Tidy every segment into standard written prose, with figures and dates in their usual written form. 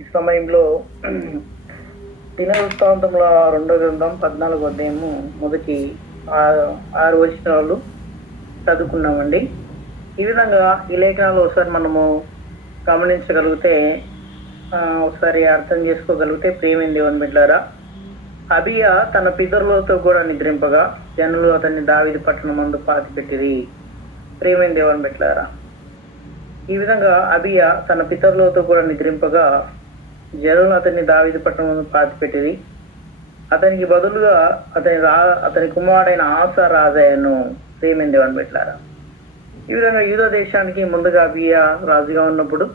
ఈ సమయంలో దినవృత్తాంతముల 2వ గ్రంథం 14వ అధ్యాయము మొదటి 6 వచనాలు చదువుకున్నామండి. ఈ విధంగా ఈ లేఖనాలు ఒకసారి మనము గమనించగలిగితే, ఒకసారి అర్థం చేసుకోగలిగితే, ప్రియమైన దేవుని బిడ్డలారా, అబియా తన పితరులతో కూడా నిద్రింపగా జనులు అతన్ని దావీదు పట్టణమందు పాతిపెట్టిరి. ప్రియమైన దేవుని బిడ్డలారా, ఈ విధంగా అబియా తన పితరులతో కూడా నిద్రింపగా జనులు అతన్ని దావీదు పట్టణమందు పాతిపెట్టిరి. అతనికి బదులుగా అతని కుమారుడైన ఆసా రాజయ్యను. ప్రియమైన దేవుని బిడ్డలారా, ఈ విధంగా యూదా దేశానికి ముందుగా అబియా రాజుగా ఉన్నప్పుడు,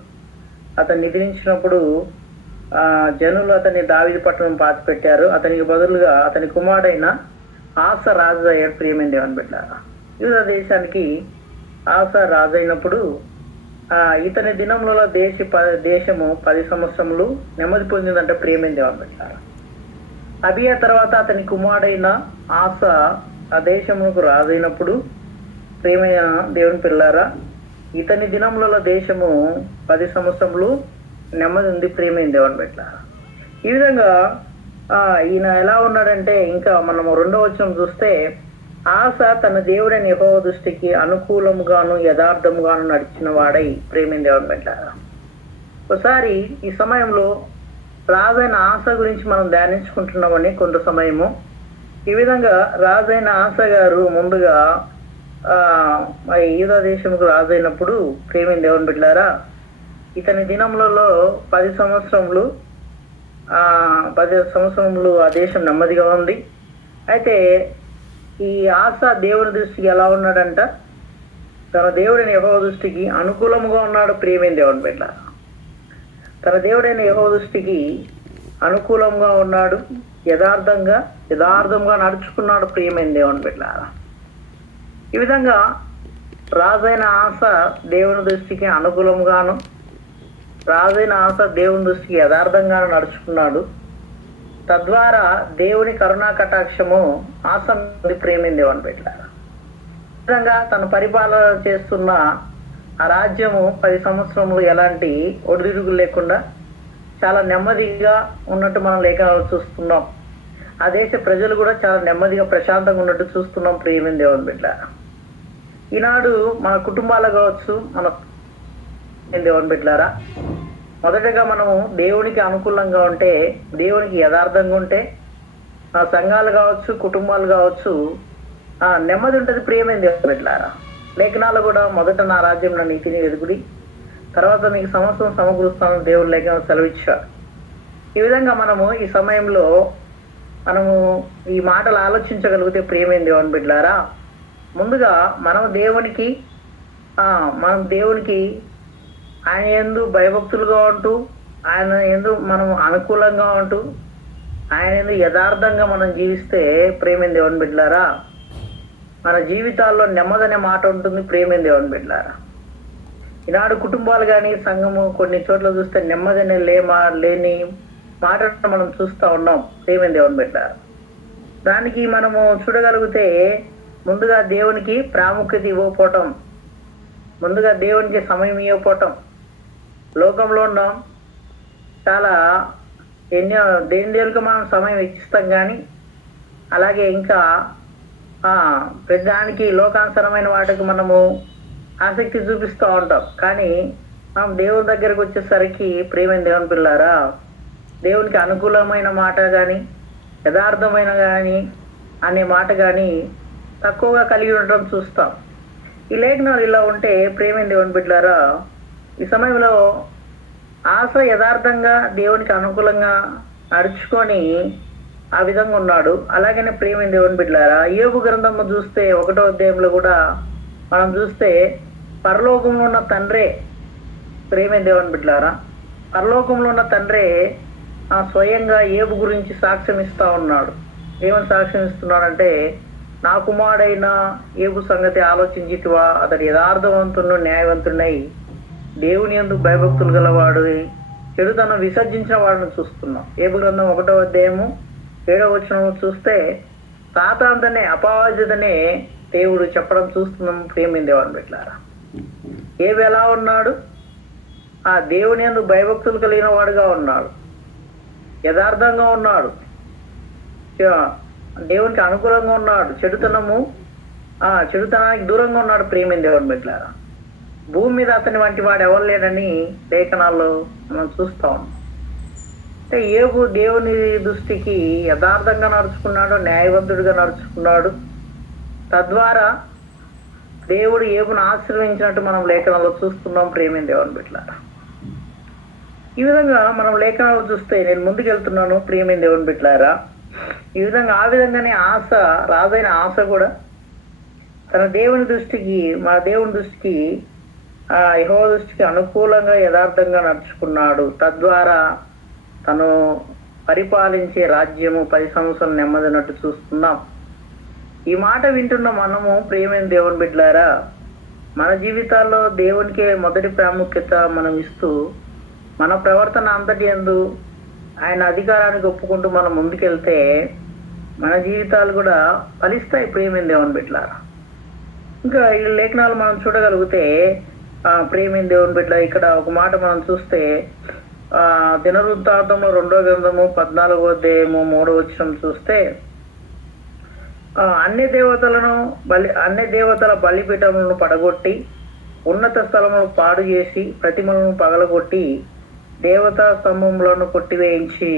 అతను నిద్రించినప్పుడు జనులు అతన్ని దావీదు పట్టణం పాతిపెట్టారు. అతనికి బదులుగా అతని కుమారుడైన ఆసా రాజు అయ్యాడు. ప్రియమైన దేవుని బిడ్డలారా, యూదా దేశానికి ఆసా రాజు అయినప్పుడు ఇతని దినములలో దేశము 10 సంవత్సరములు నెమ్మది పొందిందంటే. ప్రియమైన దేవుని బిడ్డలారా, అబియా తర్వాత అతని కుమారుడైన ఆసా ఆ దేశమునకు రాజైనప్పుడు, ప్రియమైన దేవుని పిల్లారా, ఇతని దినములలో దేశము 10 సంవత్సరములు నెమ్మది ఉంది. ప్రియమైన దేవుని బిడ్డలారా, ఈ విధంగా ఈయన ఎలా ఉన్నాడంటే, ఇంకా మనము 2వ వచనం చూస్తే, ఆస తన దేవుడైన యెహోవా దృష్టికి అనుకూలముగాను యథార్థముగాను నడిచిన వాడై. ప్రియమైన దేవుని బిడ్డలారా, ఒకసారి ఈ సమయంలో రాజైన ఆస గురించి మనం ధ్యానించుకుంటున్నామని కొంత సమయము. ఈ విధంగా రాజైన ఆస గారు ముందుగా యూదా దేశముకు రాజైనప్పుడు, ప్రియమైన దేవుని బిడ్డలారా, ఇతని దినములలో 10 సంవత్సరములు ఆ దేశం నెమ్మదిగా ఉంది. అయితే ఈ ఆస దేవుని దృష్టికి ఎలా ఉన్నాడంట? తన దేవుడైన యెహోవా దృష్టికి అనుకూలముగా ఉన్నాడు. ప్రియమైన దేవుని బిడ్డలారా, తన దేవుడైన యెహోవా దృష్టికి అనుకూలంగా ఉన్నాడు, యథార్థంగా నడుచుకున్నాడు. ప్రియమైన దేవుని బిడ్డలారా, ఈ విధంగా రాజైన ఆస దేవుని దృష్టికి అనుకూలంగాను, రాజైన ఆస దేవుని దృష్టికి యథార్థంగాను నడుచుకున్నాడు. తద్వారా దేవుని కరుణా కటాక్షము ఆస ప్రియమైన దేవుని బిడ్డలారా, ఈ విధంగా తను పరిపాలన చేస్తున్న ఆ రాజ్యము 10 సంవత్సరములు ఎలాంటి ఒడిదుడుకులు లేకుండా చాలా నెమ్మదిగా ఉన్నట్టు మనం లేఖనాలు చూస్తున్నాం. ఆ దేశ ప్రజలు కూడా చాలా నెమ్మదిగా ప్రశాంతంగా ఉన్నట్టు చూస్తున్నాం. ప్రియమైన దేవుని బిడ్డలారా, ఈనాడు మన కుటుంబాలు కావచ్చు, మన దేవుని బిడ్డలారా, మొదటగా మనము దేవునికి అనుకూలంగా ఉంటే, దేవునికి యథార్థంగా ఉంటే, ఆ సంఘాలు కావచ్చు, కుటుంబాలు కావచ్చు, నెమ్మది ఉంటుంది. ప్రియమైన దేవుని బిడ్డలారా, లేఖనాలు కూడా మొదట నా రాజ్యం నా నీతిని వెతుకుడి, తర్వాత నీకు సమస్తం సమకూరుస్తాను దేవుడు లేఖనం సెలవిచ్చాడు. ఈ విధంగా మనము ఈ సమయంలో మనము ఈ మాటలు ఆలోచించగలిగితే, ప్రియమైన దేవుని బిడ్డలారా, ముందుగా మనం దేవునికి ఆయన యందు భయభక్తులుగా ఉంటూ, ఆయన యందు మనం అనుకూలంగా ఉంటూ, ఆయన యందు యథార్థంగా మనం జీవిస్తే, ప్రియమైన దేవుని బిడ్డలారా, మన జీవితాల్లో నెమ్మదనే మాట ఉంటుంది. ప్రియమైన దేవుని బిడ్డలారా, ఈనాడు కుటుంబాలు కానీ సంఘము కొన్ని చోట్ల చూస్తే నెమ్మదనే లేని మాటను మనం చూస్తూ ఉన్నాం. ప్రియమైన దేవుని బిడ్డలారా, దానికి మనము చూడగలిగితే, ముందుగా దేవునికి ప్రాముఖ్యత ఇవ్వకపోవటం, ముందుగా దేవునికి సమయం ఇవ్వకపోవటం. లోకంలో ఉన్నాం, చాలా దేవునికి మనం సమయం ఇచ్చిస్తాం, కానీ అలాగే ఇంకా ప్రతిదానికి లోకానుసరమైన వాటికి మనము ఆసక్తి చూపిస్తూ ఉంటాం. కానీ మనం దేవుని దగ్గరకు వచ్చేసరికి, ప్రియమైన దేవుని పిల్లారా, దేవునికి అనుకూలమైన మాట కానీ యథార్థమైన కానీ అనే మాట కానీ తక్కువగా కలిగి ఉండటం చూస్తాం. ఈ లేఖనాలు ఇలా ఉంటే, ప్రియమైన దేవుని బిడ్డలారా, ఈ సమయంలో ఆస యథార్థంగా దేవునికి అనుకూలంగా నడుచుకొని ఆ విధంగా ఉన్నాడు. అలాగనే ప్రియమైన దేవుని బిడ్డలారా, యోబు గ్రంథము చూస్తే 1వ అధ్యాయంలో కూడా మనం చూస్తే, పరలోకంలో ఉన్న తండ్రే, ప్రియమైన దేవుని బిడ్డలారా, పరలోకంలో ఉన్న తండ్రే స్వయంగా యోబు గురించి సాక్ష్యం ఇస్తా ఉన్నాడు. ఏమని సాక్ష్యం ఇస్తున్నాడంటే, నా కుమారుడైన యోబు సంగతి ఆలోచించితివా, అతడు యథార్థవంతుడు న్యాయవంతుడై దేవుని యందు భయభక్తులు గలవాడు, చెడుతనం విసర్జించిన వాడిని చూస్తున్నాం. యోబు గ్రంథం 1వ అధ్యాయము 7వ వచనం చూస్తే, సాతానుదనే అపవాద్యతనే దేవుడు చెప్పడం చూస్తున్నాం. ప్రియమైన దేవుని బిడ్డలారా, యోబు ఎలా ఉన్నాడు? ఆ దేవుని యందు భయభక్తులు కలిగిన వాడుగా ఉన్నాడు, యథార్థంగా ఉన్నాడు, దేవునికి అనుకూలంగా ఉన్నాడు, చెడుతనానికి దూరంగా ఉన్నాడు. ప్రేమైన దేవుని బిడ్డలారా, భూమి మీద అతని వంటి వాడు ఎవరు లేడని లేఖనాల్లో మనం చూస్తా ఉన్నాం. అంటే ఏబు దేవుని దృష్టికి యథార్థంగా నడుచుకున్నాడు, న్యాయవంతుడిగా నడుచుకున్నాడు. తద్వారా దేవుడు ఏబును ఆశీర్వదించినట్టు మనం లేఖనాల్లో చూస్తున్నాం. ప్రేమైన దేవుని బిడ్డలారా, ఈ విధంగా మనం లేఖనాలు చూస్తే, నేను ముందుకెళ్తున్నాను ప్రియమైన దేవుని బిడ్డలారా, ఈ విధంగా ఆ విధంగానే రాజైన ఆశ కూడా తన దేవుని దృష్టికి, మన దేవుని దృష్టికి, యెహోవా దృష్టికి అనుకూలంగా యథార్థంగా నడుచుకున్నాడు. తద్వారా తను పరిపాలించే రాజ్యము 10 సంవత్సరాలు నెమ్మదినట్టు చూస్తున్నాం. ఈ మాట వింటున్న మనము ప్రియమైన దేవుని బిడ్డలారా, మన జీవితాల్లో దేవునికే మొదటి ప్రాముఖ్యత మనం ఇస్తూ, మన ప్రవర్తన అంతటి యందు ఆయన అధికారానికి ఒప్పుకుంటూ మనం ముందుకెళ్తే మన జీవితాలు కూడా ఫలిస్తాయి. ప్రియమైన దేవుని బిడ్డలారా, ఇంకా ఈ లేఖనాలు మనం చూడగలిగితే, ప్రియమైన దేవుని బిడ్డ, ఇక్కడ ఒక మాట మనం చూస్తే, దినవృత్తాంతంలో 2వ గ్రంథము 14వ అధ్యాయము 3వ వచనం చూస్తే, అన్ని దేవతల బలిపీఠములను పడగొట్టి, ఉన్నత స్థలములను పాడు చేసి, ప్రతిమలను పగలగొట్టి, దేవతా స్తంభములను కొట్టివేయించి.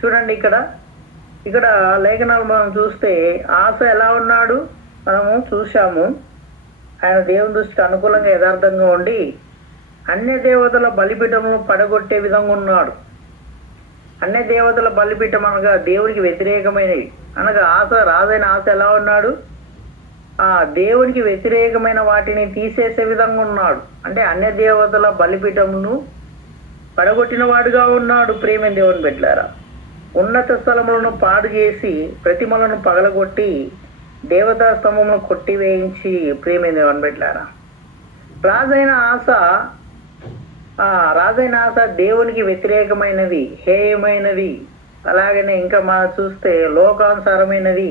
చూడండి, ఇక్కడ లేఖనాలు మనం చూస్తే ఆశ ఎలా ఉన్నాడు మనము చూశాము. ఆయన దేవుని దృష్టికి అనుకూలంగా యథార్థంగా ఉండి అన్య దేవతల బలిపీఠములను పడగొట్టే విధంగా ఉన్నాడు. అన్య దేవతల బలిపీఠం అనగా దేవునికి వ్యతిరేకమైనవి అనగా రాజైన ఆశ ఎలా ఉన్నాడు, దేవునికి వ్యతిరేకమైన వాటిని తీసేసే విధంగా ఉన్నాడు. అంటే అన్య దేవతల బలిపీఠమును పడగొట్టిన వాడుగా ఉన్నాడు. ప్రేమైన దేవుని బిడ్డలారా, ఉన్నత స్థలములను పాడు చేసి, ప్రతిమలను పగలగొట్టి, దేవతా స్తంభములను కొట్టివేయించి. ప్రేమైన దేవుని బిడ్డలారా, రాజైన ఆశ దేవునికి వ్యతిరేకమైనది, హేయమైనది, అలాగనే ఇంకా మనం చూస్తే లోకానుసారమైనది.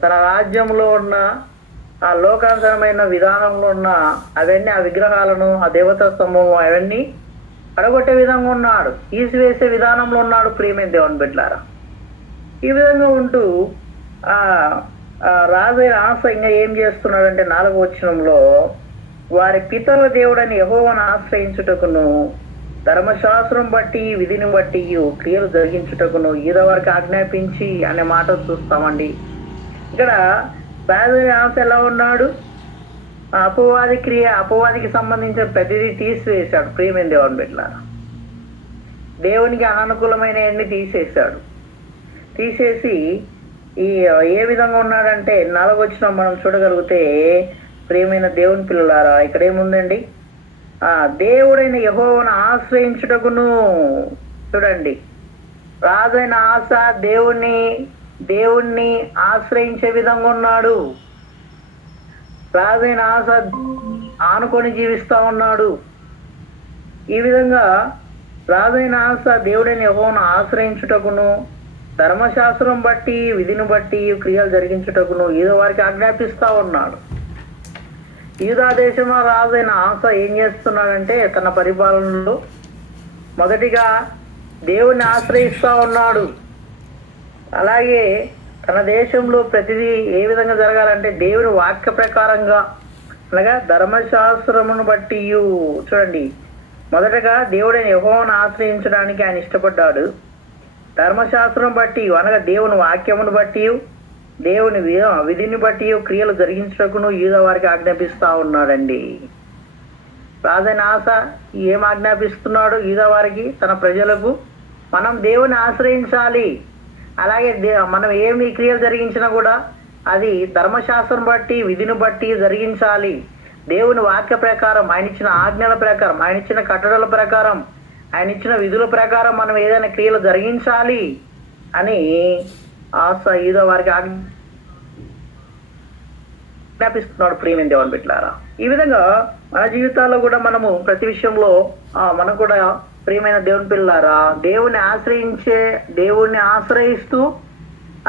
తన రాజ్యంలో ఉన్న ఆ లోకానుసారమైన విధానంలో ఉన్న అవన్నీ, ఆ విగ్రహాలను, ఆ దేవతా స్తంభము అవన్నీ పడగొట్టే విధంగా ఉన్నాడు, తీసివేసే విధానంలో ఉన్నాడు. ప్రియమైన దేవుని బిడ్డలారా, ఈ విధంగా ఉంటూ రాజైన ఆశ ఇంకా ఏం చేస్తున్నాడంటే 4వ వచనంలో, వారి పితరుల దేవుడని యెహోవాను ఆశ్రయించుటకును, ధర్మశాస్త్రం బట్టి విధిని బట్టి క్రియలు జరిగించుటకును వారికి ఆజ్ఞాపించి అనే మాట చూస్తామండి. ఇక్కడ రాజైన ఆశ ఎలా ఉన్నాడు, అపవాదికి సంబంధించిన ప్రతిదీ తీసివేశాడు. ప్రియమైన దేవుని బిడ్డలారా, దేవునికి అననుకూలమైన అన్ని తీసేసి ఏ విధంగా ఉన్నాడంటే 4వ వచనం మనం చూడగలిగితే, ప్రియమైన దేవుని పిల్లలారా, ఇక్కడ ఏముందండి, దేవుడైన యెహోవాను ఆశ్రయించుటకును. చూడండి, రాజైన ఆశ దేవుణ్ణి ఆశ్రయించే విధంగా ఉన్నాడు. రాజైన ఆశ ఆనుకొని జీవిస్తా ఉన్నాడు. ఈ విధంగా రాజైన ఆశ దేవుడైన యెహోవాను ఆశ్రయించుటకును, ధర్మశాస్త్రం బట్టి విధిని బట్టి క్రియలు జరిగించుటకును వారికి ఆజ్ఞాపిస్తా ఉన్నాడు. యూదా దేశంలో రాజైన ఆశ ఏం చేస్తున్నాడంటే, తన పరిపాలనలో మొదటిగా దేవుణ్ణి ఆశ్రయిస్తా ఉన్నాడు. అలాగే తన దేశంలో ప్రతిదీ ఏ విధంగా జరగాలంటే దేవుని వాక్య ప్రకారంగా, అనగా ధర్మశాస్త్రమును బట్టి. చూడండి, మొదటగా దేవుడిని యెహోవాను ఆశ్రయించడానికి ఆయన ఇష్టపడ్డాడు. ధర్మశాస్త్రం బట్టి అనగా దేవుని వాక్యమును బట్టి, దేవుని విధిని బట్టి క్రియలు జరిగించటకును వారికి ఆజ్ఞాపిస్తా ఉన్నాడండి. రాజైన ఆశ ఏం ఆజ్ఞాపిస్తున్నాడు వారికి, తన ప్రజలకు మనం దేవుని ఆశ్రయించాలి. అలాగే మనం ఏమి క్రియలు జరిగించినా కూడా అది ధర్మశాస్త్రం బట్టి విధిని బట్టి జరిగించాలి. దేవుని వాక్య ప్రకారం, ఆయన ఇచ్చిన ఆజ్ఞల ప్రకారం, ఆయన ఇచ్చిన కట్టడల ప్రకారం, ఆయన ఇచ్చిన విధుల ప్రకారం మనం ఏదైనా క్రియలు జరిగించాలి అని ఆశ వారికి ఆజ్ఞాపిస్తున్నాడు. ప్రియమైన దేవుని బిడ్డలారా, ఈ విధంగా మన జీవితాల్లో కూడా మనము ప్రతి విషయంలో మనం కూడా ప్రియమైన దేవుని పిల్లారా దేవుణ్ణి ఆశ్రయిస్తూ,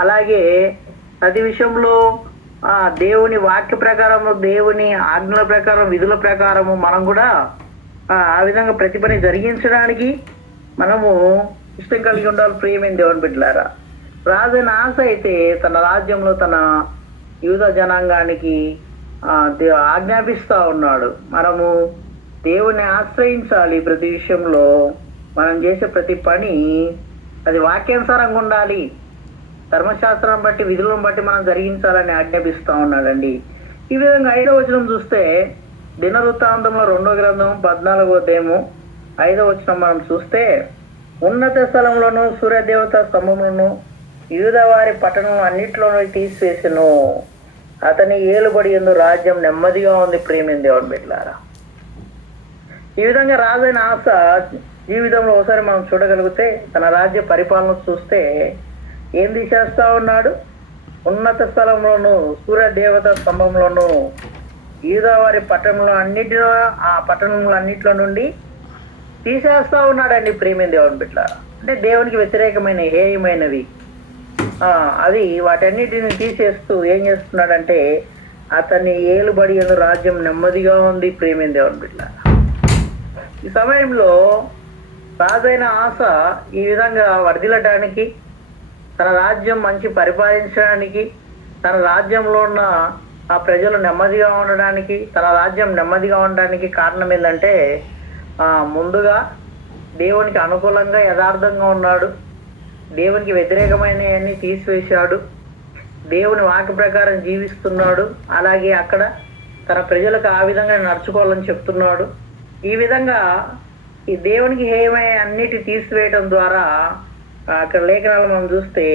అలాగే ప్రతి విషయంలో దేవుని వాక్య ప్రకారము, దేవుని ఆజ్ఞల ప్రకారం, విధుల ప్రకారము మనం కూడా ఆ విధంగా ప్రతి పని జరిగించడానికి మనము ఇష్టం కలిగి ఉండాలి. ప్రేమైన దేవుని బిడ్డలారా, రాజైన ఆస అయితే తన రాజ్యంలో తన యూద జనాంగానికి ఆజ్ఞాపిస్తా ఉన్నాడు. మనము దేవుని ఆశ్రయించాలి. ప్రతి విషయంలో మనం చేసే ప్రతి పని అది వాక్యానుసారంగా ఉండాలి. ధర్మశాస్త్రం బట్టి విధులను బట్టి మనం జరిగించాలని ఆజ్ఞాపిస్తా ఉన్నాడండి. ఈ విధంగా 5వ వచనం చూస్తే దినవృత్తాంతంలో 2వ గ్రంథం 14వ అధ్యాయము 5వ వచనం మనం చూస్తే, ఉన్నత స్థలంలోను సూర్యదేవత స్తంభములను యూదా వారి పట్టణం అన్నిట్లోనూ తీసివేసెను. అతని ఏలుబడి యందు రాజ్యం నెమ్మదిగా ఉంది. ప్రేమైన దేవుని బిడ్డలారా, ఈ విధంగా రాజైన ఆస జీవితంలో ఒకసారి మనం చూడగలిగితే తన రాజ్య పరిపాలన చూస్తే ఏం తీసేస్తా ఉన్నాడు? ఉన్నత స్థలంలోను సూర్యదేవత స్తంభంలోను యూదా వారి పట్టణంలో అన్నిటిలో ఆ పట్టణంలో అన్నిట్లో నుండి తీసేస్తా ఉన్నాడండి. ప్రేమైన దేవుని బిడ్డలారా, అంటే దేవునికి వ్యతిరేకమైన హేయమైనవి అది వాటన్నిటిని తీసేస్తూ ఏం చేస్తున్నాడంటే అతని ఏలుబడి యందు రాజ్యం నెమ్మదిగా ఉంది. ప్రేమైన దేవుని బిడ్డలారా, ఈ సమయంలో రాజైన ఆస ఈ విధంగా వర్ధిల్లడానికి, తన రాజ్యం మంచి పరిపాలించడానికి, తన రాజ్యంలో ఉన్న ఆ ప్రజలు నెమ్మదిగా ఉండడానికి, తన రాజ్యం నెమ్మదిగా ఉండడానికి కారణం ఏంటంటే ముందుగా దేవునికి అనుకూలంగా యథార్థంగా ఉన్నాడు. దేవునికి వ్యతిరేకమైనవన్నీ తీసివేశాడు. దేవుని వాక్య ప్రకారం జీవిస్తున్నాడు. అలాగే అక్కడ తన ప్రజలకు ఆ విధంగా నడుచుకోవాలని చెప్తున్నాడు. ఈ విధంగా ఈ దేవునికి హేయమైన అన్నిటి తీసివేయడం ద్వారా అక్కడ లేఖనాలు మనం చూస్తే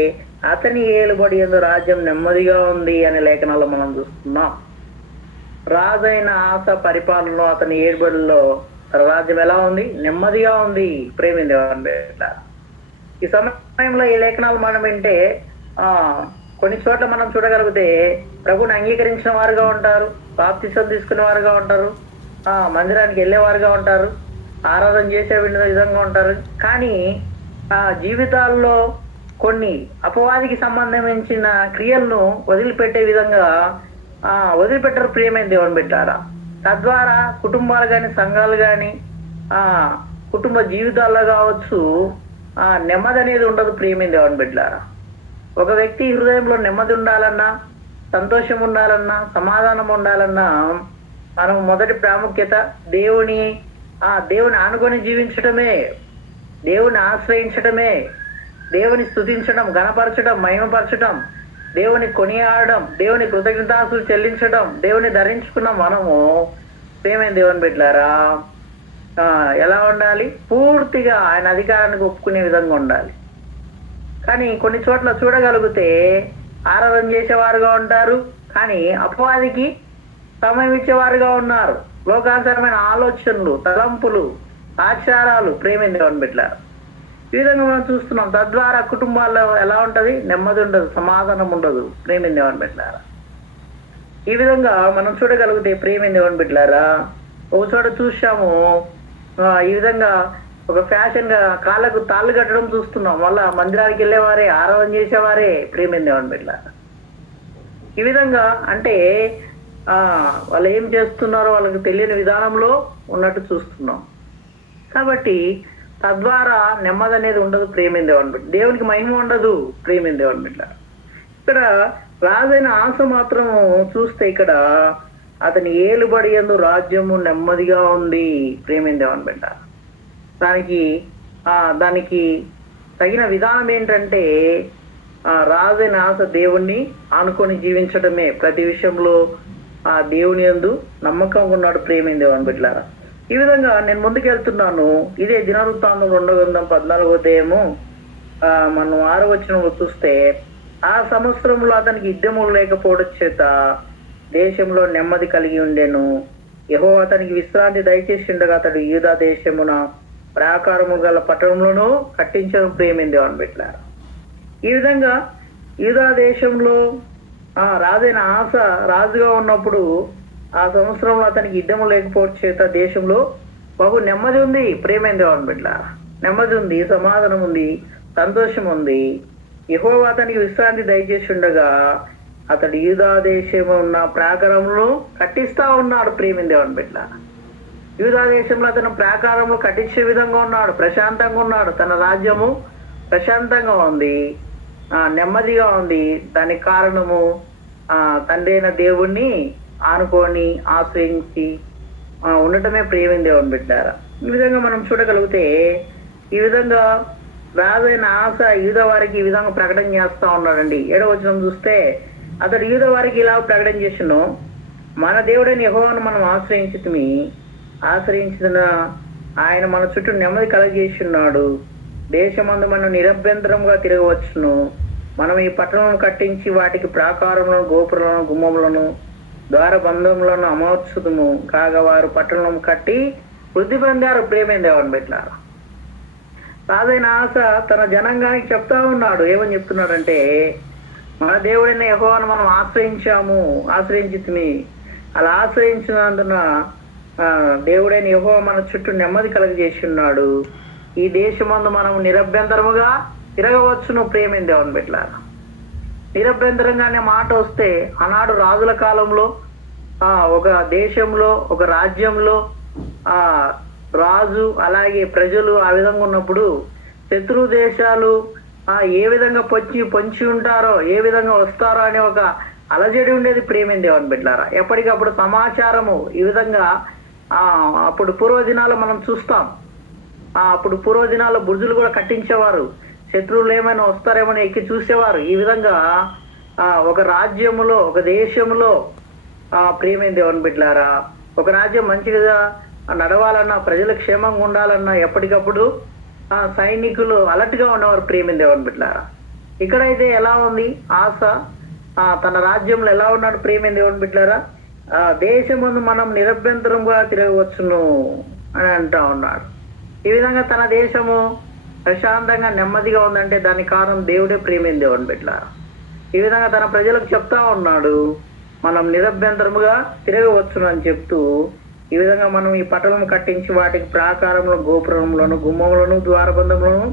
అతని ఏలుబడి యందు రాజ్యం నెమ్మదిగా ఉంది అనే లేఖనాలు మనం చూస్తున్నాం. రాజైన ఆస పరిపాలనలో అతని ఏలుబడిలో రాజ్యం ఎలా ఉంది? నెమ్మదిగా ఉంది. ప్రేమైన దేవుని బిడ్డలారా, ఈ సమయంలో ఈ లేఖనాలు మనం వింటే కొన్ని చోట్ల మనం చూడగలిగితే ప్రభుని అంగీకరించిన వారుగా ఉంటారు, బాప్తిసం తీసుకునే వారుగా ఉంటారు, మందిరానికి వెళ్ళేవారుగా ఉంటారు, ఆరాధన చేసే విధంగా ఉంటారు. కానీ జీవితాల్లో కొన్ని అపవాదికి సంబంధించిన క్రియలను వదిలిపెట్టే విధంగా వదిలిపెట్టరు. ప్రియమైన దేవుని బిడ్డలారా, తద్వారా కుటుంబాలు కానీ సంఘాలు కానీ కుటుంబ జీవితాల్లో కావచ్చు నెమ్మది అనేది ఉండదు. ప్రియమైన దేవుని బిడ్డలారా, ఒక వ్యక్తి హృదయంలో నెమ్మది ఉండాలన్నా, సంతోషం ఉండాలన్నా, సమాధానం ఉండాలన్నా మనం మొదటి ప్రాముఖ్యత దేవుని ఆనుకొని జీవించడమే, దేవుని ఆశ్రయించడమే, దేవుని స్తుతించడం, గణపరచడం, మహిమపరచడం, దేవుని కొనియాడడం, దేవుని కృతజ్ఞతాస్తులు చెల్లించడం, దేవుని ధరించుకున్న మనము ప్రియమైన దేవుని బిడ్డలారా ఎలా ఉండాలి? పూర్తిగా ఆయన అధికారానికి ఒప్పుకునే విధంగా ఉండాలి. కానీ కొన్ని చోట్ల చూడగలిగితే ఆరాధన చేసేవారుగా ఉంటారు, కానీ అపవాదికి సమయం ఇచ్చేవారుగా ఉన్నారు. లోకానుసారమైన ఆలోచనలు, తలంపులు, ఆచారాలు ప్రేమైన దేవుని బిడ్డలారా ఈ విధంగా మనం చూస్తున్నాం. తద్వారా కుటుంబాల్లో ఎలా ఉంటది? నెమ్మది ఉండదు, సమాధానం ఉండదు. ప్రేమైన దేవుని బిడ్డలారా ఈ విధంగా మనం చూడగలిగితే ప్రేమైన దేవుని బిడ్డలారా ఒక చోట చూసాము ఈ విధంగా ఒక ఫ్యాషన్ గా కాళ్ళకు తాళ్ళు కట్టడం చూస్తున్నాం. మళ్ళా మందిరానికి వెళ్ళేవారే, ఆరాధన చేసేవారే ప్రేమైన దేవుని బిడ్డలారా ఈ విధంగా అంటే వాళ్ళు ఏం చేస్తున్నారో వాళ్ళకి తెలియని విధానంలో ఉన్నట్టు చూస్తున్నాం. కాబట్టి తద్వారా నెమ్మది అనేది ఉండదు. ప్రేమైన దేవుని బిడ్డ దేవునికి మహిమ ఉండదు. ప్రేమైన దేవుని బిడ్డ ఇక్కడ రాజైన ఆస మాత్రం చూస్తే ఇక్కడ అతని ఏలుబడి యందు రాజ్యము నెమ్మదిగా ఉంది. ప్రేమైన దేవుని బిడ్డ దానికి తగిన విధానం ఏంటంటే రాజైన ఆస దేవుణ్ణి ఆనుకొని జీవించడమే. ప్రతి విషయంలో దేవుని యందు నమ్మకంగా ఉన్నాడు. ప్రేమైన దేవుని బిడ్డలారా ఈ విధంగా నేను ముందుకెళ్తున్నాను. ఇదే దినవృత్తాంతం 2వ గ్రంథం 14వ అధ్యాయము మనం 6వ వచనంలో చూస్తే, ఆ సంవత్సరంలో అతనికి యుద్ధములు లేకపోవడం చేత దేశంలో నెమ్మది కలిగి ఉండెను. యెహోవా అతనికి విశ్రాంతి దయచేసిండగా అతడు యూదా దేశమున ప్రాకారము గల పట్టణంలోనూ కట్టించడం. ప్రేమైన దేవుని బిడ్డలారా ఈ విధంగా యూదా దేశంలో రాజైన ఆస రాజుగా ఉన్నప్పుడు ఆ సంవత్సరంలో అతనికి యుద్ధము లేకపోవడం చేత దేశంలో బహు నెమ్మది ఉంది. ప్రేమైన దేవుని బిడ్డలారా నెమ్మది ఉంది, సమాధానం ఉంది, సంతోషం ఉంది. యెహోవా అతనికి విశ్రాంతి దయచేసి ఉండగా అతడు యూదా దేశం ఉన్న ప్రాకారంలో కట్టిస్తా ఉన్నాడు. ప్రేమైన దేవుని బిడ్డలారా ఈ యూదా దేశంలో అతను ప్రాకారంలో కట్టించే విధంగా ఉన్నాడు, ప్రశాంతంగా ఉన్నాడు. తన రాజ్యము ప్రశాంతంగా ఉంది, నెమ్మదిగా ఉంది. దానికి కారణము తండ్రి అయిన దేవుణ్ణి ఆనుకొని ఆశ్రయించి ఉండటమే ప్రియమైన దేవుని బిడ్డారా. ఈ విధంగా మనం చూడగలిగితే ఈ విధంగా రాజైన ఆస యూదా వారికి ఈ విధంగా ప్రకటన చేస్తా ఉన్నాడండి. 7వ వచనం చూస్తే అతడు యూదా వారికి ఇలా ప్రకటన చేసిను, మన దేవుడైన యెహోవాను మనం ఆశ్రయించిన ఆయన మన చుట్టూ నెమ్మది కలగజేస్తున్నాడు. దేశమందు మనం నిరభ్యంతరంగా తిరగవచ్చును. మనం ఈ పట్టణం కట్టించి వాటికి ప్రాకారములను, గోపురాలను, గుమ్మములను, ద్వారబంధములను అమర్చుదుము. కాగా వారు పట్టణం కట్టి వృద్ధి పొందారు ప్రియమైన దేవుని బిడ్డలారా. రాజైన ఆస తన జనాంగానికి చెప్తా ఉన్నాడు. ఏమని చెప్తున్నాడంటే, మన దేవుడైన యెహోవాను మనం ఆశ్రయించితిమి. అలా ఆశ్రయించినందున దేవుడైన యెహోవా మన చుట్టూ నెమ్మది కలగజేసి ఉన్నాడు. ఈ దేశమందు మనం నిరభ్యంతరముగా తిరగవచ్చును ప్రియమైన దేవుని బిడ్డలారా. నిరభ్యంతరంగా అనే మాట వస్తే ఆనాడు రాజుల కాలంలో ఒక దేశంలో, ఒక రాజ్యంలో రాజు అలాగే ప్రజలు ఆ విధంగా ఉన్నప్పుడు శత్రు దేశాలు ఏ విధంగా పొంచి ఉంటారో, ఏ విధంగా వస్తారో అనే ఒక అలజడి ఉండేది ప్రియమైన దేవుని బిడ్డలారా. ఎప్పటికప్పుడు సమాచారము ఈ విధంగా అప్పుడు పూర్వదినాలు మనం చూస్తాం. అప్పుడు పూర్వదినాల్లో బుర్జులు కూడా కట్టించేవారు, శత్రువులు ఏమైనా వస్తారేమో ఎక్కి చూసేవారు. ఈ విధంగా ఒక రాజ్యములో, ఒక దేశంలో ప్రియమైన దేవుని బిడ్డలారా, ఒక రాజ్యం మంచిగా నడవాలన్నా, ప్రజలు క్షేమంగా ఉండాలన్నా ఎప్పటికప్పుడు సైనికులు అలర్ట్గా ఉండేవారు ప్రియమైన దేవుని బిడ్డలారా. ఇక్కడైతే ఎలా ఉంది ఆస తన రాజ్యంలో ఎలా ఉన్నాడు ప్రియమైన దేవుని బిడ్డలారా? దేశమందు మనం నిరభ్యంతరంగా తిరగవచ్చును అని అంటా ఉన్నాడు. ఈ విధంగా తన దేశము ప్రశాంతంగా నెమ్మదిగా ఉందంటే దానికి కారణం దేవుడే ప్రియమైన దేవుని బిడ్డలారా. ఈ విధంగా తన ప్రజలకు చెప్తా ఉన్నాడు, మనం నిరభ్యంతరముగా తిరగవచ్చును అని చెప్తూ ఈ విధంగా మనం ఈ పట్టణం కట్టించి వాటికి ప్రాకారంలో, గోపురములను, గుమ్మములను, ద్వారబంధములను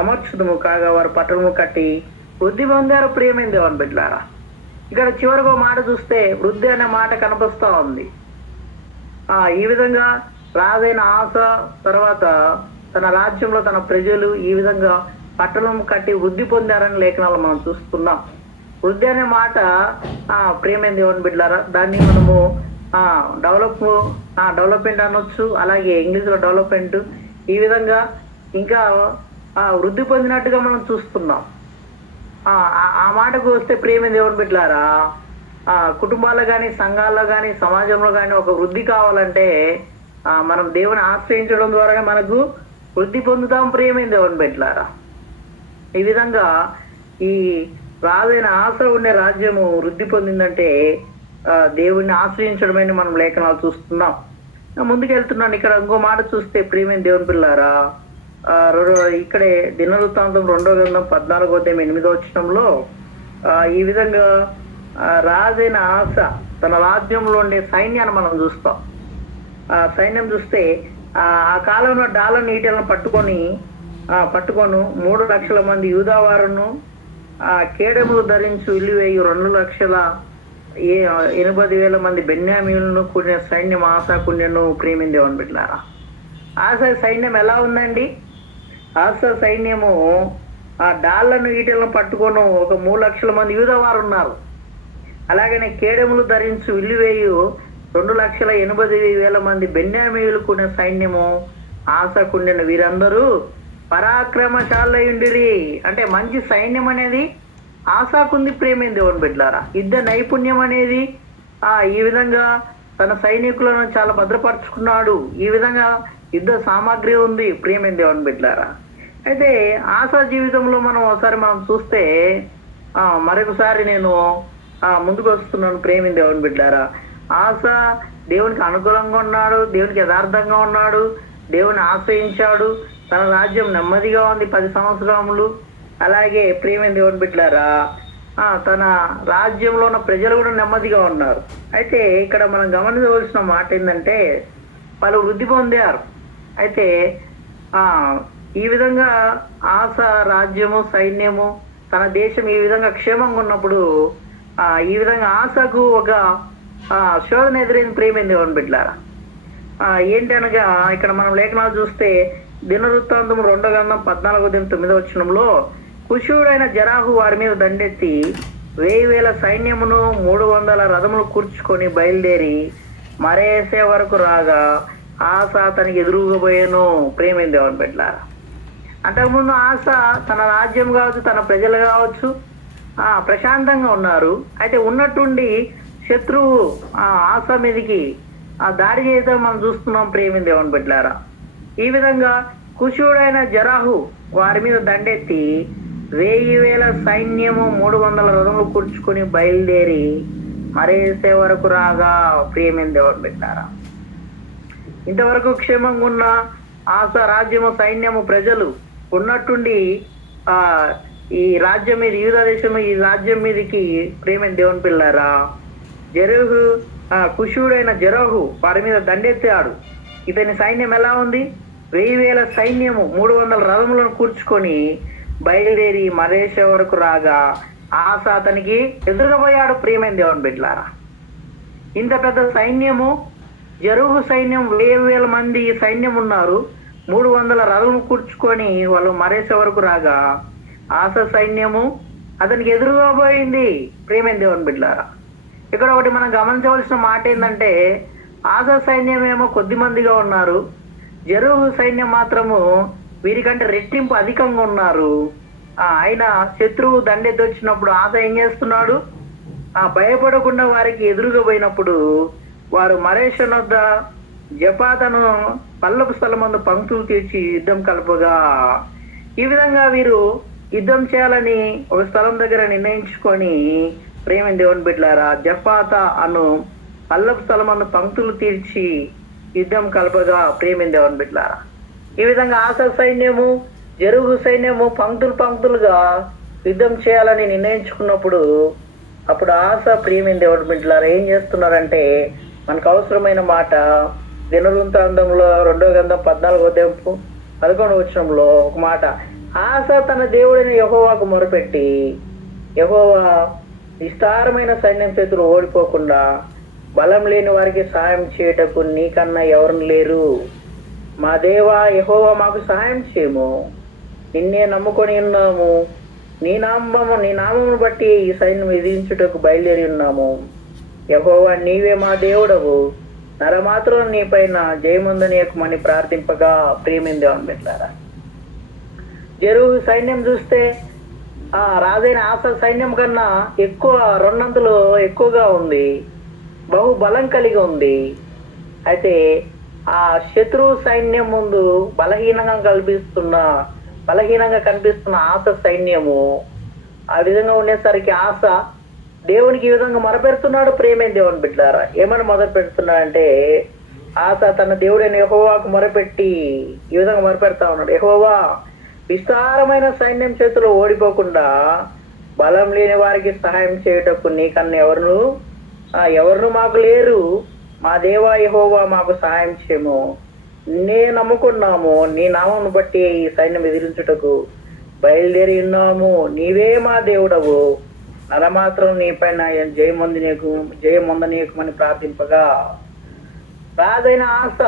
అమర్చుదుము. కాగా వారు పట్టణము కట్టి వృద్ధి పొందారు ప్రియమైన దేవుని బిడ్డలారా. ఇక్కడ చివరిగా మాట చూస్తే వృద్ధి అనే మాట కనిపిస్తా ఉంది. ఈ విధంగా రాజైన ఆస తర్వాత తన రాజ్యంలో తన ప్రజలు ఈ విధంగా పట్టణం కట్టి వృద్ధి పొందారని లేఖనాలు మనం చూస్తున్నాం. వృద్ధి అనే మాట ప్రియమైన దేవుని బిడ్డలారా, దాన్ని మనము డెవలప్మెంట్ అనొచ్చు, అలాగే ఇంగ్లీష్లో డెవలప్మెంట్, ఈ విధంగా ఇంకా వృద్ధి పొందినట్టుగా మనం చూస్తున్నాం. ఆ మాటకు వస్తే ప్రియమైన దేవుని బిడ్డలారా, కుటుంబాల్లో కానీ, సంఘాల్లో కానీ, సమాజంలో కానీ ఒక వృద్ధి కావాలంటే మనం దేవుని ఆశ్రయించడం ద్వారానే మనకు వృద్ధి పొందుతాం ప్రియమైన దేవుని బిడ్డలారా. ఈ విధంగా ఈ రాజైన ఆశ ఉండే రాజ్యము వృద్ధి పొందిందంటే దేవుణ్ణి ఆశ్రయించడమని మనం లేఖనాలు చూస్తున్నాం. ముందుకెళ్తున్నాను. ఇక్కడ ఇంకో మాట చూస్తే ప్రియమైన దేవుని పిల్లారా, ఇక్కడే దినవృత్తాంతం 2వ గ్రంథం 14వ అధ్యాయం 8వ వచనంలో ఈ విధంగా రాజైన ఆస తన రాజ్యంలో ఉండే సైన్యాన్ని మనం చూస్తాం. సైన్యం చూస్తే ఆ కాలంలో డాల నీటిలను పట్టుకొని 3 లక్షల మంది యూదావారును, కేడెములు ధరించు ఇల్లువేయు 2,80,000 మంది బెన్యామీలను కూడిన సైన్యం ఆశకుండెను ప్రియమైన దేవుని బిడ్డలారా. ఆశ సైన్యం ఎలా ఉందండి? ఆశ సైన్యము డాళ్లను ఈటలను పట్టుకొని ఒక 3 లక్షల మంది యూదావారు ఉన్నారు. అలాగనే కేడెములు ధరించు ఇల్లువేయు 2,80,000 మంది బెన్యామీయులు కూడిన సైన్యము ఆశకుండెను. వీరందరూ పరాక్రమశాలయుండిరి. అంటే మంచి సైన్యం అనేది ఆశకుంది ప్రియమైన దేవుని బిడ్డలారా. యుద్ధ నైపుణ్యం అనేది ఈ విధంగా తన సైనికులను చాలా భద్రపరుచుకున్నాడు. ఈ విధంగా యుద్ధ సామాగ్రి ఉంది ప్రియమైన దేవుని బిడ్డలారా. అయితే ఆశా జీవితంలో మనం చూస్తే మరొకసారి నేను ముందుకు వస్తున్నాను ప్రియమైన దేవుని బిడ్డలారా. ఆశ దేవునికి అనుకూలంగా ఉన్నాడు, దేవునికి యథార్థంగా ఉన్నాడు, దేవుని ఆశ్రయించాడు. తన రాజ్యం నెమ్మదిగా ఉంది 10 సంవత్సరములు. అలాగే ప్రియమైన దేవుని బిడ్డలారా, తన రాజ్యంలో ఉన్న ప్రజలు కూడా నెమ్మదిగా ఉన్నారు. అయితే ఇక్కడ మనం గమనించవలసిన మాట ఏంటంటే వాళ్ళు వృద్ధి పొందారు. అయితే ఈ విధంగా ఆశ రాజ్యము, సైన్యము, తన దేశం ఈ విధంగా క్షేమంగా ఉన్నప్పుడు ఈ విధంగా ఆశకు ఒక శోధన ఎదురైంది ప్రియమైన దేవుని బిడ్డలారా. ఏంటనగా ఇక్కడ మనం లేఖనాలు చూస్తే దినవృత్తాంతము 2వ గ్రంథం 14:9 కుషుడైన జరాహు వారి మీద దండెత్తి 1000 సైన్యమును 300 రథములు కూర్చుకొని బయలుదేరి మరేసే వరకు రాగా ఆశ అతనికి ఎదురుగా పోయాను. ప్రేమైన దేవుని బిడ్డలారా, అంతకుముందు ఆశ తన రాజ్యం కావచ్చు, తన ప్రజలు కావచ్చు ప్రశాంతంగా ఉన్నారు. అయితే ఉన్నట్టుండి శత్రువు ఆశ మీదకి దాడి చేయడం మనం చూస్తున్నాం. ప్రేమిని దేవుని బిడ్డలారా, ఈ విధంగా కుషుడైన జరాహు వారి మీద దండెత్తి 1000 సైన్యము 300 రథములు కూర్చుకొని బయలుదేరి మరేసే వరకు రాగా. ప్రేమిని దేవుని బిడ్డలారా, ఇంతవరకు క్షేమంగా ఉన్న ఆశ రాజ్యము, సైన్యము, ప్రజలు ఉన్నట్టుండి ఈ రాజ్యం మీద, యూదా దేశం ఈ రాజ్యం మీదకి ప్రేమైన దేవుని పిల్లారా జరహు కుషుడైన జరహు వారి మీద దండెత్తాడు. ఇతని సైన్యం ఎలా ఉంది? 1000 సైన్యము 300 రథములను కూర్చుకొని బయలుదేరి మరేష వరకు రాగా ఆశ అతనికి ఎదురుగా పోయాడు. ప్రియమైన దేవుని బిడ్డలారా, ఇంత పెద్ద సైన్యము, జరుహు సైన్యం 1000 మంది సైన్యం ఉన్నారు. 300 రథములు కూర్చుకొని వాళ్ళు మరేష వరకు రాగా ఆశ సైన్యము అతనికి ఎదురుగా పోయింది. ప్రియమైన దేవుని బిడ్డలారా, ఇక్కడ ఒకటి మనం గమనించవలసిన మాట ఏంటంటే ఆశ సైన్యం ఏమో కొద్ది మందిగా ఉన్నారు, జరుహు సైన్యం మాత్రము వీరికంటే రెట్టింపు అధికంగా ఉన్నారు. ఆయన శత్రువు దండెత్తి వచ్చినప్పుడు ఆశ ఏం చేస్తున్నాడు? భయపడకుండా వారికి ఎదురుగా పోయినప్పుడు వారు మరేషన్ వద్ద జపాతను పల్లపు స్థలమందు పంక్తులు తీర్చి యుద్ధం కలపగా, ఈ విధంగా వీరు యుద్ధం చేయాలని ఒక స్థలం దగ్గర నిర్ణయించుకొని ప్రేమ దేవుని బిడ్డలారా జపాత అను పల్లపు స్థలమందు పంక్తులు తీర్చి యుద్ధం కలపగా. ప్రేమ దేవుని బిడ్డలారా, ఈ విధంగా ఆశ సైన్యము, జరుగు సైన్యము పంక్తులుగా యుద్ధం చేయాలని నిర్ణయించుకున్నప్పుడు అప్పుడు ఆశ ప్రియమైన దేవుని బిడ్డలారా ఏం చేస్తున్నారంటే మనకు అవసరమైన మాట దినవృత్తాంతంలో 2వ గ్రంథం 14:11 ఒక మాట, ఆశ తన దేవుడిని యెహోవాకు మొరపెట్టి యెహోవా విస్తారమైన సైన్యం చేతులు ఓడిపోకుండా బలం లేని వారికి సహాయం చేయటకు నీకన్నా ఎవరు లేరు. మా దేవా యెహోవా మాకు సహాయం చేయము, నిన్నే నమ్ముకొని ఉన్నాము, నీ నామమును బట్టి ఈ సైన్యం ఎదిరించుటకు బయలుదేరి ఉన్నాము. యెహోవా నీవే మా దేవుడవు, నరమాత్రం నీ పైన జయముందనీయకమని ప్రార్థింపగా. ప్రియమైన దేవుని బిడ్డలారా, జరుగు సైన్యం చూస్తే రాజైన ఆశ సైన్యం కన్నా ఎక్కువ 2 ఎక్కువగా ఉంది, బహు బలం కలిగి ఉంది. అయితే ఆ శత్రువు సైన్యం ముందు బలహీనంగా కనిపిస్తున్న ఆశ సైన్యము ఆ విధంగా ఉండేసరికి ఆశ దేవునికి ఈ విధంగా మొరపెడుతున్నాడు. ప్రేమైన దేవుని బిడ్డలారా, ఏమని మొదలు పెడుతున్నాడంటే ఆశ తన దేవుడైన యెహోవాకు మొరపెట్టి ఈ విధంగా మొరపెడతా ఉన్నాడు, యెహోవా విస్తారమైన సైన్యం చేతిలో ఓడిపోకుండా బలం లేని వారికి సహాయం చేయుటకు నీకన్నా ఎవరు మాకు లేరు. మా దేవా యెహోవా మాకు సహాయం చేయము, నిన్నే నమ్ముకున్నాము, నీ నామమును బట్టి ఈ సైన్యం ఎదిరించుటకు బయలుదేరి ఉన్నాము. నీవే మా దేవుడవు, నరమాత్రం నీ పైన జయమొందనీయకమని ప్రార్థింపగా. రాజైన ఆశ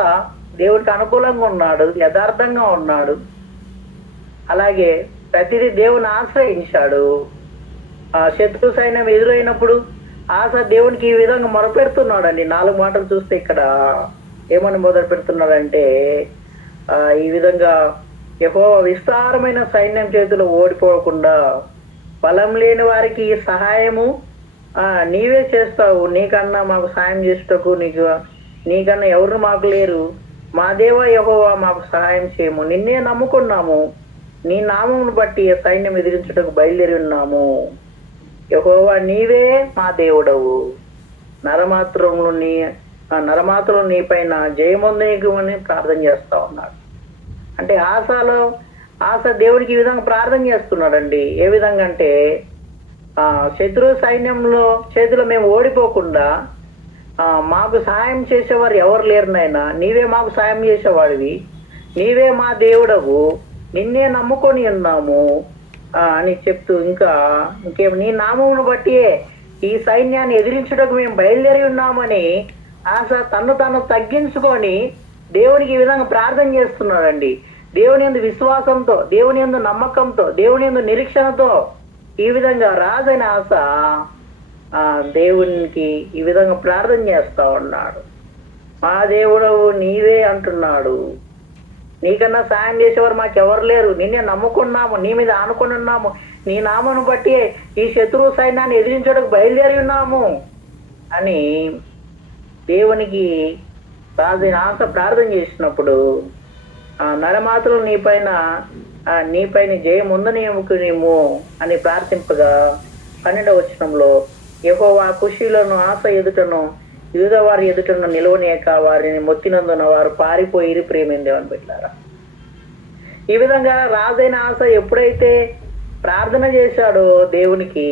దేవుడికి అనుకూలంగా ఉన్నాడు, యథార్థంగా ఉన్నాడు, అలాగే ప్రతిదీ దేవుని ఆశ్రయించాడు. శత్రు సైన్యం ఎదురైనప్పుడు ఆశ దేవునికి ఈ విధంగా మొరపెడుతున్నాడండి. 4 మాటలు చూస్తే ఇక్కడ ఏమని మొదలు పెడుతున్నాడంటే ఈ విధంగా యెహోవా విస్తారమైన సైన్యం చేతిలో ఓడిపోకుండా బలం లేని వారికి సహాయము నీవే చేస్తావు, నీకన్నా మాకు సాయం చేసేటకు నీకన్నా ఎవరు మాకు లేరు. మా దేవా యెహోవా మాకు సహాయం చేయము, నిన్నే నమ్ముకున్నాము, నీ నామమును బట్టి సైన్యం ఎదిరించుటకు బయలుదేరి ఉన్నాము. యెహోవా నీవే మా దేవుడవు, నరమాత్రులు నీ పైన జయమొందనీయకమని ప్రార్థన చేస్తా ఉన్నాడు. అంటే ఆశ దేవుడికి ఈ విధంగా ప్రార్థన చేస్తున్నాడండి. ఏ విధంగా అంటే శత్రు సైన్యంలో చేతిలో మేము ఓడిపోకుండా మాకు సహాయం చేసేవారు ఎవరు లేరు నాయనా, నీవే మాకు సాయం చేసేవాడివి, నీవే మా దేవుడవు, నిన్నే నమ్ముకొని ఉన్నాము అని చెప్తూ ఇంకేం నీ నామమును బట్టి ఈ సైన్యాన్ని ఎదిరించుటకు మేము బయలుదేరి ఉన్నామని ఆశ తను తగ్గించుకొని దేవునికి ఈ విధంగా ప్రార్థన చేస్తున్నాడండి. దేవుని యందు విశ్వాసంతో, దేవుని యందు నమ్మకంతో, దేవుని యందు నిరీక్షణతో ఈ విధంగా రాజైన ఆశ దేవునికి ఈ విధంగా ప్రార్థన చేస్తా ఉన్నాడు. మా దేవుడు నీవే అంటున్నాడు, నీకన్నా సాయం చేసేవారు మాకెవరు లేరు, నిన్నే నమ్ముకున్నాము, నీ మీద ఆనుకొని ఉన్నాము, నీ నామను బట్టి ఈ శత్రువు సైన్యాన్ని ఎదిరించడానికి బయలుదేరి ఉన్నాము అని దేవునికి రాజైన ఆశ ప్రార్థన చేసినప్పుడు నరమాతలు నీపైన జయం ఉందనేముకునేమో అని ప్రార్థింపగా 12వ వచనంలో యెహోవా కుషీలను ఆశ ఎదుటను యూదా వారి ఎదుటను నిలవనేక వారిని మొత్తినందున వారు పారిపోయి ప్రేమిందేమని పెట్టారా. ఈ విధంగా రాజైన ఆశ ఎప్పుడైతే ప్రార్థన చేశాడో దేవునికి,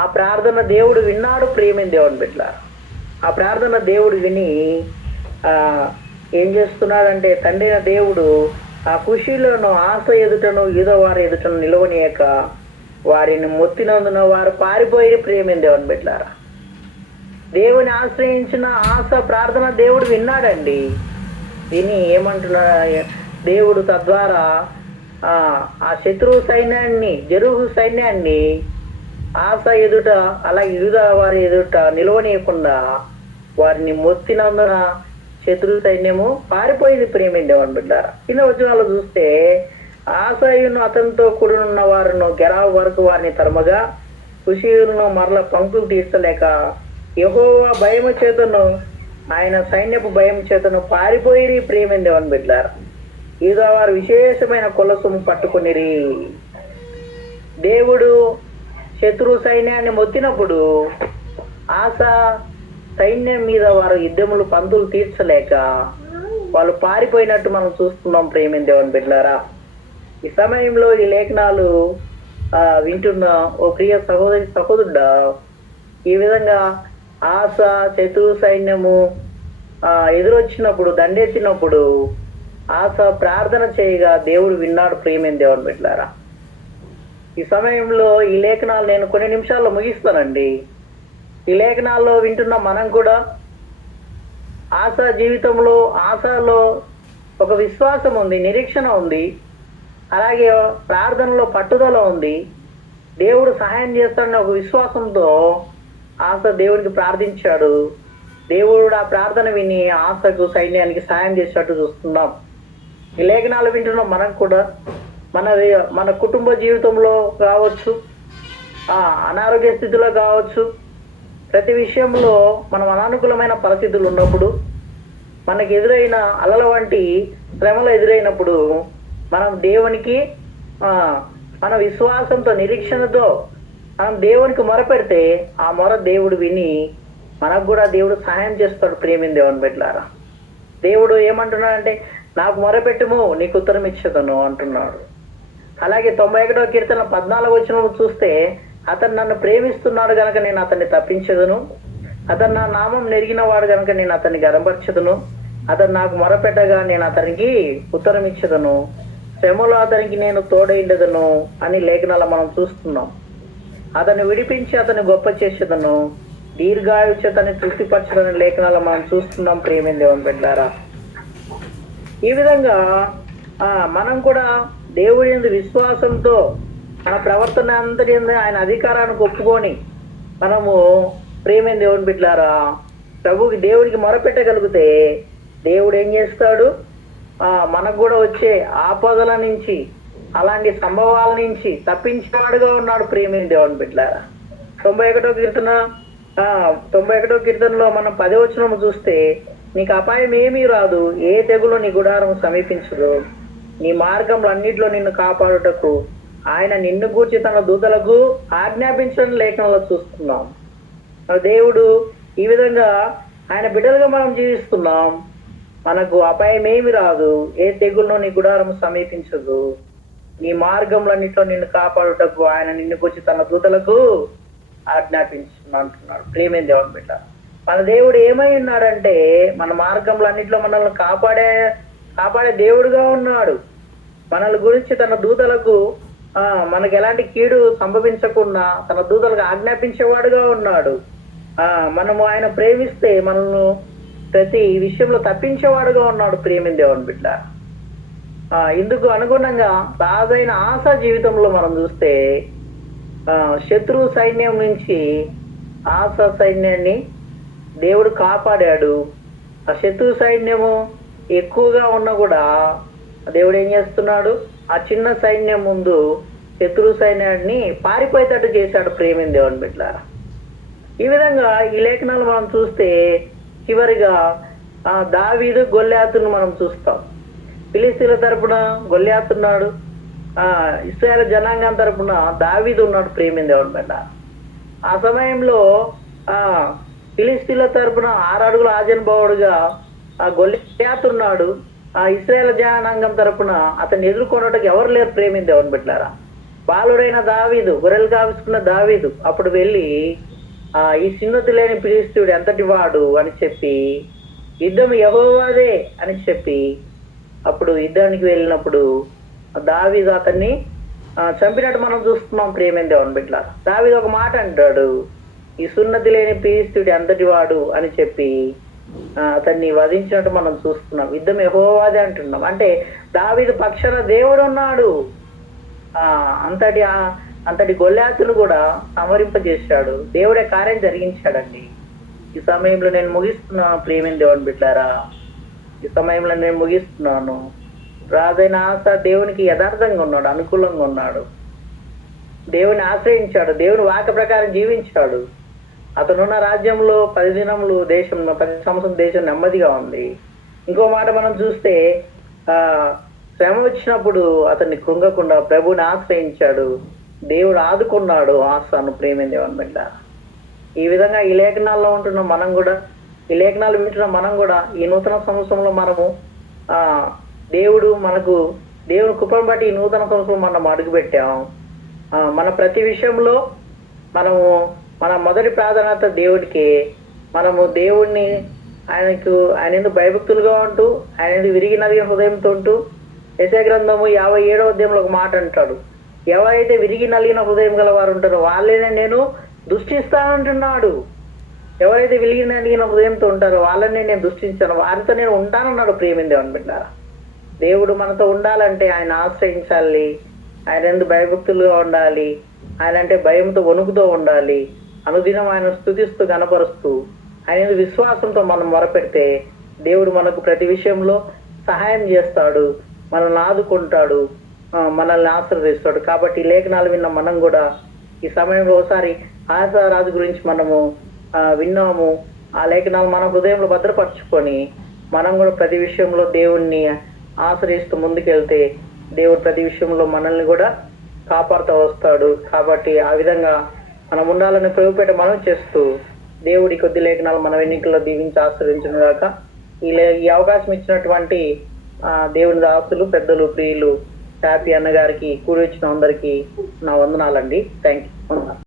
ఆ ప్రార్థన దేవుడు విన్నాడు, ప్రేమిందేమని పెట్టారు. ఆ ప్రార్థన దేవుడు విని ఏం చేస్తున్నాడంటే తండ్రి దేవుడు ఆ కుషీలను ఆశ ఎదుటను యూదా వారి ఎదుటను నిలవనీయక వారిని మొత్తినందున వారు పారిపోయి ప్రేమిందేమని పెట్టారా. దేవుని ఆశ్రయించిన ఆశ ప్రార్థన దేవుడు విన్నాడండి. విని ఏమంటున్నా దేవుడు తద్వారా ఆ శత్రువు సైన్యాన్ని, జెరుహు సైన్యాన్ని ఆశ ఎదుట అలాగే యూదా వారి ఎదుట నిలవనీయకుండా వారిని మొత్తినందున శత్రువు సైన్యము పారిపోయింది ప్రేమిండేవాడు బిడ్డారా. కింద వచనాలు చూస్తే ఆశయును అతనితో కూడినున్న వారిను గెరావు వరకు వారిని తరమగా కుషీయులను మరల పంకులు తీర్చలేక యెహోవా భయము చేతను ఆయన సైన్యపు భయం చేతను పారిపోయి ప్రేమిండేవాడు బిడ్డారా. యూదా వారు విశేషమైన కొలసము పట్టుకొనిరి. దేవుడు శత్రు సైన్యాన్ని మొత్తినప్పుడు ఆశ సైన్యం మీద వారు యుద్ధములు పంతులు తీర్చలేక వాళ్ళు పారిపోయినట్టు మనం చూస్తున్నాం ప్రేమిందేవని బిడ్డలారా. ఈ సమయంలో ఈ లేఖనాలు వింటున్న ఓ ప్రియ సహోదరుడా, ఈ విధంగా ఆశ శత్రు సైన్యము ఎదురొచ్చినప్పుడు, దండెత్తినప్పుడు ఆశ ప్రార్థన చేయగా దేవుడు విన్నాడు ప్రేమిందేవని బిడ్డలారా. ఈ సమయంలో ఈ లేఖనాలు నేను కొన్ని నిమిషాల్లో ముగిస్తానండి. ఈ లేఖనాల్లో వింటున్న మనం కూడా ఆశ జీవితంలో, ఆశలో ఒక విశ్వాసం ఉంది, నిరీక్షణ ఉంది, అలాగే ప్రార్థనలో పట్టుదల ఉంది, దేవుడు సహాయం చేస్తాడని ఒక విశ్వాసంతో ఆశ దేవుడికి ప్రార్థించాడు. దేవుడు ఆ ప్రార్థన విని ఆశకు సైన్యానికి సహాయం చేసినట్టు చూస్తున్నాం. ఈ లేఖనాలు వింటున్న మనం కూడా మన కుటుంబ జీవితంలో కావచ్చు, అనారోగ్య స్థితిలో కావచ్చు, ప్రతి విషయంలో మనం అనానుకూలమైన పరిస్థితులు ఉన్నప్పుడు, మనకి ఎదురైన అలల వంటి శ్రమలు ఎదురైనప్పుడు మనం దేవునికి మన విశ్వాసంతో, నిరీక్షణతో మనం దేవునికి మొరపెడితే ఆ మొర దేవుడు విని మనకు కూడా దేవుడు సహాయం చేస్తాడు ప్రేమిందేవని బిడ్డలారా. దేవుడు ఏమంటున్నాడంటే నాకు మొరపెట్టుము నీకు ఉత్తరం ఇచ్చేదను అంటున్నాడు. అలాగే 91వ కీర్తన 14వ వచనం చూస్తే అతను నన్ను ప్రేమిస్తున్నాడు గనక నేను అతన్ని తప్పించదును, అతను నా నామం నెరిగిన వాడు గనక నేను అతన్ని గర్వపరచదును, అతను నాకు మొరపెట్టగా నేను అతనికి ఉత్తరం ఇచ్చదను, శ్రమలో అతనికి నేను తోడైండదను అని లేఖనాలు మనం చూస్తున్నాం. అతను విడిపించి అతను గొప్ప చేసేదను, దీర్ఘాయుష్యతని తృప్తిపరచదని లేఖనాలు మనం చూస్తున్నాం ప్రేమిందేవని బిడ్డలారా. ఈ విధంగా మనం కూడా దేవుడి యందు విశ్వాసంతో మన ప్రవర్తన అంతటి ఆయన అధికారానికి ఒప్పుకొని మనము ప్రేమైన దేవుని బిడ్డలారా ప్రభుకి దేవుడికి మొరపెట్టగలిగితే దేవుడు ఏం చేస్తాడు, మనకు కూడా వచ్చే ఆపదల నుంచి, అలాంటి సంభవాల నుంచి తప్పించేవాడుగా ఉన్నాడు ప్రేమైన దేవుని బిడ్డలారా. 91వ కీర్తనలో మనం 10వ వచనం చూస్తే నీకు అపాయం ఏమీ రాదు, ఏ తెగులు నీ గుడారం సమీపించదు, నీ మార్గంలో అన్నిట్లో నిన్ను కాపాడుటకు ఆయన నిన్ను గూర్చి తన దూతలకు ఆజ్ఞాపించడం లేఖనంలో చూస్తున్నాం. దేవుడు ఈ విధంగా ఆయన బిడ్డలుగా మనం జీవిస్తున్నాం. మనకు అపాయం ఏమి రాదు, ఏ తెగుల్లో నీ గుడారం సమీపించదు, నీ మార్గంలో అన్నిట్లో నిన్ను కాపాడుటకు ఆయన నిన్ను గూర్చి తన దూతలకు ఆజ్ఞాపించు అంటున్నాడు ప్రేమే దేవుని బిడ్డ. మన దేవుడు ఏమై ఉన్నాడంటే మన మార్గంలో అన్నిట్లో మనల్ని కాపాడే దేవుడుగా ఉన్నాడు. మనల్ని గురించి తన దూతలకు మనకు ఎలాంటి కీడు సంభవించకుండా తన దూతలకు ఆజ్ఞాపించేవాడుగా ఉన్నాడు. మనము ఆయన ప్రేమిస్తే మనల్ని ప్రతి విషయంలో తప్పించేవాడుగా ఉన్నాడు ప్రియమైన దేవుని బిడ్డ. ఇందుకు అనుగుణంగా రాజైన ఆశ జీవితంలో మనం చూస్తే శత్రు సైన్యం నుంచి ఆశ సైన్యాన్ని దేవుడు కాపాడాడు. ఆ శత్రు సైన్యము ఎక్కువగా ఉన్నా కూడా దేవుడు ఏం చేస్తున్నాడు, ఆ చిన్న సైన్యం ముందు శత్రు సైన్యాన్ని పారిపోయేటట్టు చేశాడు ప్రేమిని దేవుని బిడ్డలారా. ఈ విధంగా ఈ లేఖనాలు మనం చూస్తే చివరిగా దావీదు గొల్యాతును మనం చూస్తాం. ఫిలిస్తీన్ల తరపున గొల్యాతున్నాడు, ఇశ్రాయేలు జనాంగం తరపున దావీదు ఉన్నాడు ప్రేమిని దేవుని బిడ్డ. ఆ సమయంలో ఫిలిస్తీన్ల తరపున 6 అడుగుల ఆజన్భావుడుగా గొల్యాతున్నాడు. ఇశ్రాయేలు జనాంగం తరపున అతన్ని ఎదుర్కొనడానికి ఎవరు లేరు ప్రేమిని దేవుని బిడ్డలారా. బాలుడైన దావీదు, గొర్రెలు కావిస్తున్న దావీదు అప్పుడు వెళ్ళి ఈ సున్నతి లేని ఫిలిస్తీయుడు ఎంతటి వాడు అని చెప్పి, యుద్ధం యెహోవాదే అని చెప్పి అప్పుడు యుద్ధానికి వెళ్ళినప్పుడు దావీదు అతన్ని చంపినట్టు మనం చూస్తున్నాం ప్రేమైన దేవుని బిడ్డలారా. దావీదు ఒక మాట అంటాడు, ఈ సున్నతి లేని ఫిలిస్తీయుడు ఎంతటి వాడు అని చెప్పి అతన్ని వధించినట్టు మనం చూస్తున్నాం. యుద్ధం యెహోవాదే అంటున్నాం. అంటే దావీదు పక్షాన దేవుడు ఉన్నాడు. అంతటి గొల్యాతును కూడా సంహరింపజేశాడు. దేవుడే కార్యం జరిగించాడండి. ఈ సమయంలో నేను ముగిస్తున్నాను ప్రేమైన దేవుని బిడ్డారా. ఈ సమయంలో నేను ముగిస్తున్నాను. రాజైన ఆశ దేవునికి యథార్థంగా ఉన్నాడు, అనుకూలంగా ఉన్నాడు, దేవుని ఆశ్రయించాడు, దేవుని వాక్య ప్రకారం జీవించాడు. అతనున్న రాజ్యంలో 10 దినములు 10 సంవత్సరం దేశం నెమ్మదిగా ఉంది. ఇంకో మాట మనం చూస్తే శ్రమ వచ్చినప్పుడు అతన్ని కృంగకుండా ప్రభువుని ఆశ్రయించాడు, దేవుడు ఆదుకున్నాడు ఆశను ప్రేమైన దేవుని బిడ్డ. ఈ విధంగా ఈ లేఖనాల్లో ఉంటున్న మనం కూడా, ఈ లేఖనాలు వింటున్న మనం కూడా ఈ నూతన సంవత్సరంలో మనము దేవుని కృపను బట్టి ఈ నూతన సంవత్సరం మనం అడుగుపెట్టాం. మన ప్రతి విషయంలో మన మొదటి ప్రాధాన్యత దేవుడికి. మనము దేవుణ్ణి ఆయన ఎందుకు భయభక్తులుగా ఉంటూ, ఆయన ఎందుకు విరిగి నలిగిన హృదయంతో ఉంటూ, యెషయా గ్రంథము 57వ అధ్యాయంలో ఒక మాట అంటాడు, ఎవరైతే విరిగి నలిగిన హృదయం గల వారు ఉంటారో వాళ్ళనే నేను దృష్టిస్తానంటున్నాడు. ఎవరైతే విరిగి నలిగిన హృదయంతో ఉంటారో వాళ్ళనే నేను దృష్టించాను, వారితో నేను ఉంటానన్నాడు ప్రేమిన దేవుని బిడ్డారా. దేవుడు మనతో ఉండాలంటే ఆయన ఆశ్రయించాలి, ఆయన ఎందుకు భయభక్తులుగా ఉండాలి, ఆయన అంటే భయంతో వణుకుతో ఉండాలి, అనుదినం ఆయన స్తుతిస్తూ గణపరుస్తూ ఆయన విశ్వాసంతో మనం మొరపెడితే దేవుడు మనకు ప్రతి విషయంలో సహాయం చేస్తాడు, మనల్ని ఆదుకుంటాడు, మనల్ని ఆశీర్వదిస్తాడు. కాబట్టి లేఖనాలు విన్న మనం కూడా ఈ సమయంలో ఒకసారి ఆశారాజు గురించి మనము విన్నాము. ఆ లేఖనాలు మన హృదయంలో భద్రపరచుకొని మనం కూడా ప్రతి విషయంలో దేవుణ్ణి ఆశ్రయిస్తూ ముందుకెళ్తే దేవుడు ప్రతి విషయంలో మనల్ని కూడా కాపాడుతూ వస్తాడు. కాబట్టి ఆ విధంగా మనం ఉండాలని ప్రభుపేట మనం చేస్తూ దేవుడి కొద్ది లేఖనాలు మన ఎన్నికల్లో దీవించి ఆశ్రయించను గాక. ఈ అవకాశం ఇచ్చినటువంటి దేవుని దాసులు, పెద్దలు, ప్రియులు హ్యాపీ అన్నగారికి, కూడి వచ్చిన అందరికీ నా వందనాలండి. Thank you.